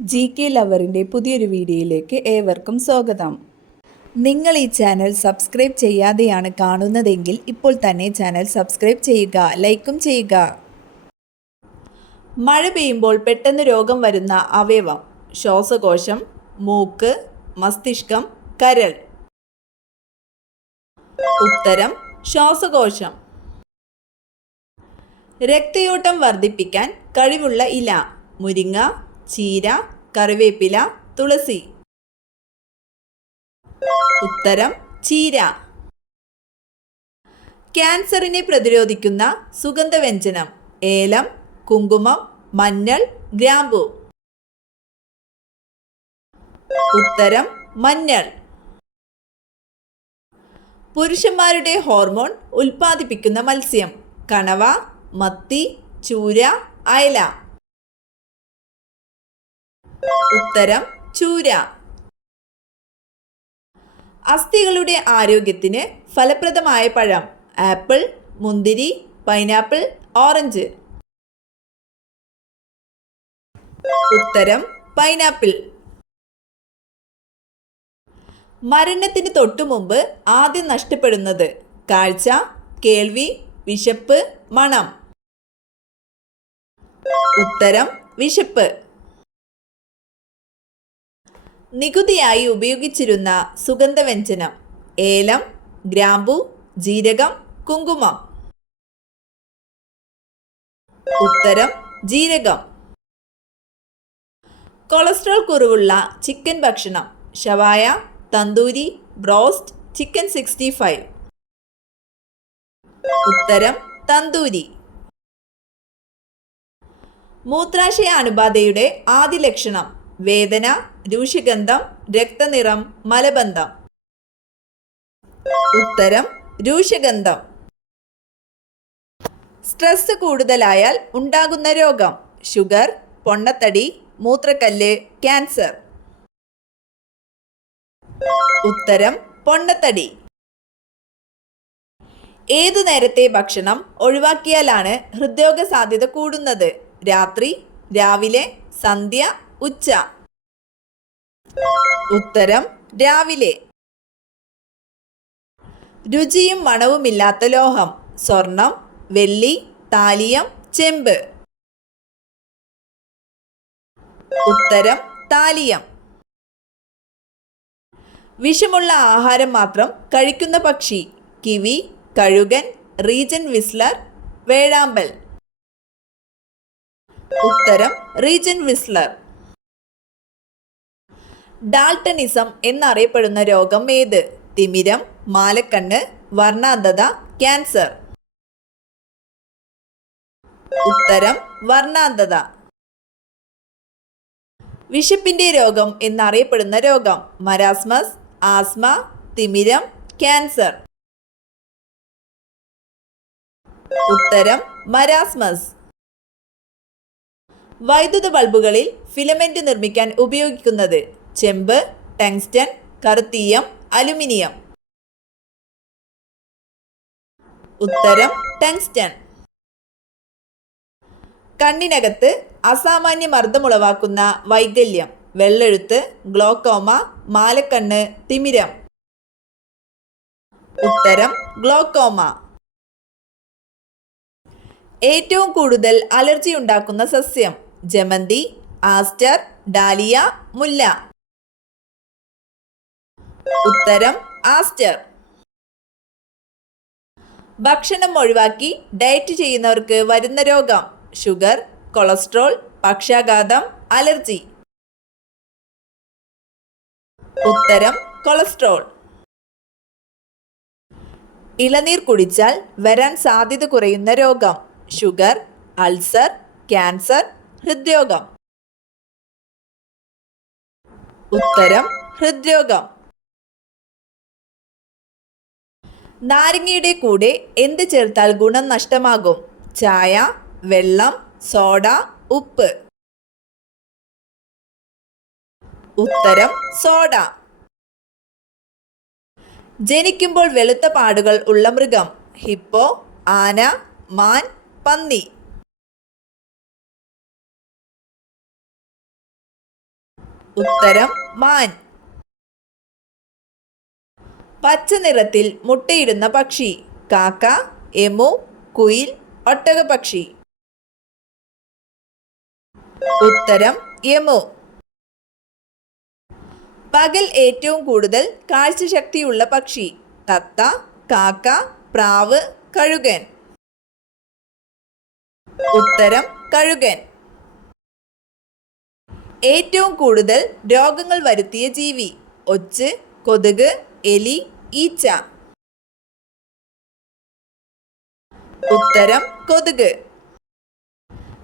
GK ലവറിൻ്റെ പുതിയൊരു വീഡിയോയിലേക്ക് ഏവർക്കും സ്വാഗതം. നിങ്ങൾ ഈ ചാനൽ സബ്സ്ക്രൈബ് ചെയ്യാതെയാണ് കാണുന്നതെങ്കിൽ ഇപ്പോൾ തന്നെ ചാനൽ സബ്സ്ക്രൈബ് ചെയ്യുക, ലൈക്കും ചെയ്യുക. മഴ പെയ്യുമ്പോൾ പെട്ടെന്ന് രോഗം വരുന്ന അവയവം: ശ്വാസകോശം, മൂക്ക്, മസ്തിഷ്കം, കരൾ. ഉത്തരം ശ്വാസകോശം. രക്തയോട്ടം വർദ്ധിപ്പിക്കാൻ കഴിവുള്ള ഇല: മുരിങ്ങ, ചീര, കറിവേപ്പില, തുളസി. ഉത്തരം ചീര. ക്യാൻസറിനെ പ്രതിരോധിക്കുന്ന സുഗന്ധവ്യഞ്ജനം: ഏലം, കുങ്കുമം, മഞ്ഞൾ, ഗ്രാമ്പു. ഉത്തരം മഞ്ഞൾ. പുരുഷന്മാരുടെ ഹോർമോൺ ഉൽപ്പാദിപ്പിക്കുന്ന മത്സ്യം: കണവ, മത്തി, ചൂര, അയല. ഉത്തരം ചൂര. അസ്ഥികളുടെ ആരോഗ്യത്തിന് ഫലപ്രദമായ പഴം: ആപ്പിൾ, മുന്തിരി, പൈനാപ്പിൾ, ഓറഞ്ച്. ഉത്തരം പൈനാപ്പിൾ. മരണത്തിന് തൊട്ടുമുമ്പ് ആദ്യം നഷ്ടപ്പെടുന്നത്: കാഴ്ച, കേൾവി, വിശപ്പ്, മണം. ഉത്തരം വിശപ്പ്. നികുതിയായി ഉപയോഗിച്ചിരുന്ന സുഗന്ധവ്യഞ്ജനം: ഏലം, ഗ്രാമ്പു, ജീരകം, കുങ്കുമം. ഉത്തരം ജീരകം. കൊളസ്ട്രോൾ കുറവുള്ള ചിക്കൻ ഭക്ഷണം: ഷവായ, തന്തൂരി, ബ്രോസ്റ്റ്, ചിക്കൻ 65. ഉത്തരം തന്തൂരി. മൂത്രാശയ അണുബാധയുടെ ആദ്യ ലക്ഷണം: വേദന, രൂക്ഷഗന്ധം, രക്തനിറം, മലബന്ധം. ഉത്തരം രൂക്ഷഗന്ധം. സ്ട്രെസ് കൂടുതലായാൽ ഉണ്ടാകുന്ന രോഗം: ഷുഗർ, പൊണ്ണത്തടി, മൂത്രക്കല്ല്, ക്യാൻസർ. ഉത്തരം പൊണ്ണത്തടി. ഏതു നേരത്തെ ഭക്ഷണം ഒഴിവാക്കിയാലാണ് ഹൃദ്രോഗ സാധ്യത കൂടുന്നത്: രാത്രി, രാവിലെ, സന്ധ്യ, ഉച്ച. ഉത്തരം രാവിലെ. രുചിയും മണവുമില്ലാത്ത ലോഹം: സ്വർണം, വെള്ളി, താലിയം, ചെമ്പ്. ഉത്തരം താലിയം. വിഷമുള്ള ആഹാരം മാത്രം കഴിക്കുന്ന പക്ഷി: കിവി, കഴുകൻ, റീജൻ വിസ്ലർ, വേഴാമ്പൽ. ഉത്തരം റീജൻ വിസ്ലർ. ഡാൾട്ടണിസം എന്നറിയപ്പെടുന്ന രോഗം ഏത്? തിമിരം, മാലക്കണ്ണ്, വർണ്ണാന്ധത, ക്യാൻസർ. ഉത്തരം വർണ്ണാന്ധത. വിശപ്പിന്റെ രോഗം എന്നറിയപ്പെടുന്ന രോഗം: മരാസ്മസ്, ആസ്മ, തിമിരം, ക്യാൻസർ. ഉത്തരം മരാസ്മസ്. വൈദ്യുത ബൾബുകളിൽ ഫിലമെന്റ് നിർമ്മിക്കാൻ ഉപയോഗിക്കുന്നത്: ചെമ്പ്, ടങ്സ്റ്റൺ, കറുത്തീയം, അലുമിനിയം. ഉത്തരം ടങ്സ്റ്റൺ. കണ്ണിനകത്ത് അസാമാന്യ മർദ്ദമുളവാക്കുന്ന വൈകല്യം: വെള്ളെഴുത്ത്, ഗ്ലോക്കോമ, മാലക്കണ്ണ്, തിമിരം. ഉത്തരം ഗ്ലോക്കോമ. ഏറ്റവും കൂടുതൽ അലർജി ഉണ്ടാക്കുന്ന സസ്യം: ജമന്തി, ആസ്റ്റർ, ഡാലിയ, മുല്ല. ഉത്തരം ആസ്റ്റർ. ഭക്ഷണം ഒഴിവാക്കി ഡയറ്റ് ചെയ്യുന്നവർക്ക് വരുന്ന രോഗം: ഷുഗർ, കൊളസ്ട്രോൾ, പക്ഷാഘാതം, അലർജി. ഉത്തരം കൊളസ്ട്രോൾ. ഇളനീർ കുടിച്ചാൽ വരാൻ സാധ്യത കുറയുന്ന രോഗം: ഷുഗർ, അൾസർ, ക്യാൻസർ, ഹൃദ്രോഗം. ഉത്തരം ഹൃദ്രോഗം. നാരങ്ങയുടെ കൂടെ എന്ത് ചേർത്താൽ ഗുണം നഷ്ടമാകും? ചായ, വെള്ളം, സോഡ, ഉപ്പ്. ഉത്തരം സോഡ. ജനിക്കുമ്പോൾ വെളുത്ത പാടുകൾ ഉള്ള മൃഗം: ഹിപ്പോ, ആന, മാൻ, പന്നി. ഉത്തരം മാൻ. പച്ച നിറത്തിൽ മുട്ടയിടുന്ന പക്ഷി. കാക്ക, എമു, കുയിൽ, ഒട്ടകപക്ഷി. ഉത്തരം എമു. പകൽ ഏറ്റവും കൂടുതൽ കാഴ്ചശക്തിയുള്ള പക്ഷി. തത്ത, കാക്ക, പ്രാവ്, കഴുകൻ. ഉത്തരം കഴുകൻ. ഏറ്റവും കൂടുതൽ രോഗങ്ങൾ വരുത്തിയ ജീവി. ഒച്ച്, കൊതുക്, എലി, ഈച്ച. ഉത്തരം കൊതുക്.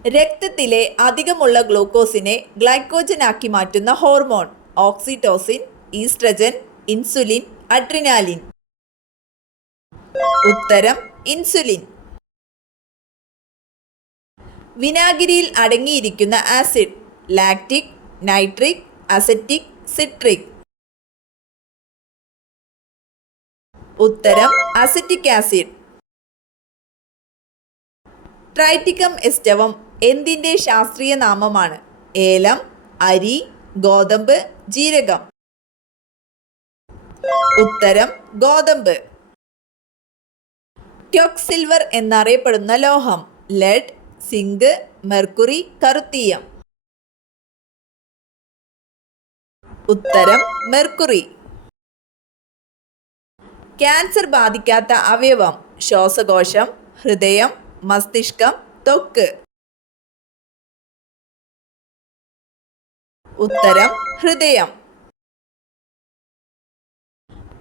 രക്തത്തിലെ അധികമുള്ള ഗ്ലൂക്കോസിനെ ഗ്ലൈക്കോജൻ ആക്കി മാറ്റുന്ന hormone. Oxytocin, oestrogen, insulin, adrenaline. ഉത്തരം ഇൻസുലിൻ. വിനാഗിരിയിൽ അടങ്ങിയിരിക്കുന്ന acid. Lactic, nitric, acetic, citric. ഉത്തരം അസറ്റിക് ആസിഡ്. ട്രൈറ്റിക്കം എസ്റ്റവം എന്തിൻ്റെ ശാസ്ത്രീയ നാമമാണ്? ഏലം, അരി, ഗോതമ്പ്, ജീരകം. ഉത്തരം ഗോതമ്പ്. ക്യോക്സിൽവർ എന്നറിയപ്പെടുന്ന ലോഹം. ലെഡ്, സിങ്ക്, മെർക്കുറി, കറുത്തീയം. ഉത്തരം മെർക്കുറി. ക്യാൻസർ ബാധിക്കാത്ത അവയവം. ശ്വാസകോശം, ഹൃദയം, മസ്തിഷ്കം, ത്വക്ക്. ഉത്തരം ഹൃദയം.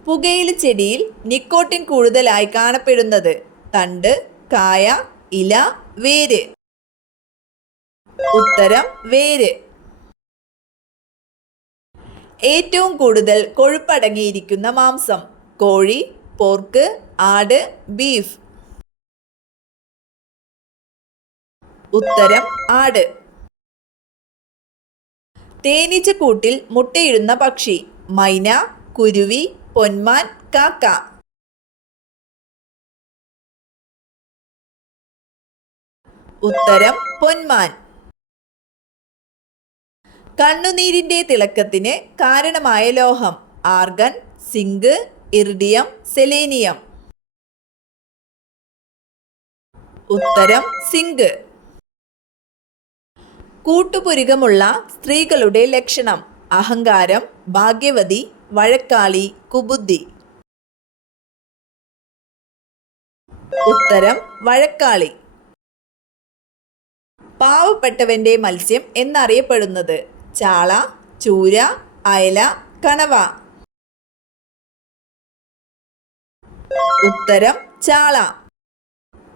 പുകയില ചെടിയിൽ നിക്കോട്ടിൻ കൂടുതലായി കാണപ്പെടുന്നത്. തണ്ട്, കായ, ഇല, വേര്. ഉത്തരം വേര്. ഏറ്റവും കൂടുതൽ കൊഴുപ്പടങ്ങിയിരിക്കുന്ന മാംസം. കോഴി, പോർക്ക്, ആട്, ബീഫ്. ഉത്തരം ആട്. തേനീച്ചക്കൂട്ടിൽ മുട്ടയിടുന്ന പക്ഷി. മൈന, കുരുവി, പൊന്മാൻ, കാക്ക. ഉത്തരം പൊന്മാൻ. കണ്ണുനീരിന്റെ തിളക്കത്തിന് കാരണമായ ലോഹം. Argon, zinc, iridium, selenium. ഉത്തരം സിങ്ക്. കൂട്ടുപുരുകമുള്ള സ്ത്രീകളുടെ ലക്ഷണം. അഹങ്കാരം, ഭാഗ്യവതി, വഴക്കാളി, കുബുദ്ധി. ഉത്തരം വഴക്കാളി. പാവപ്പെട്ടവന്റെ മത്സ്യം എന്നറിയപ്പെടുന്നത്. ചാള, ചൂര, അയല, കണവ. ഉത്തരം ചാള.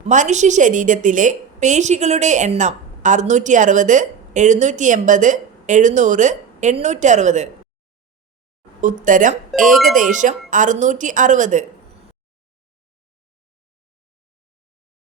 മനുഷ്യ ശരീരത്തിലെ പേശികളുടെ എണ്ണം 660, 780, 700, 860. ഉത്തരം ഏകദേശം 660.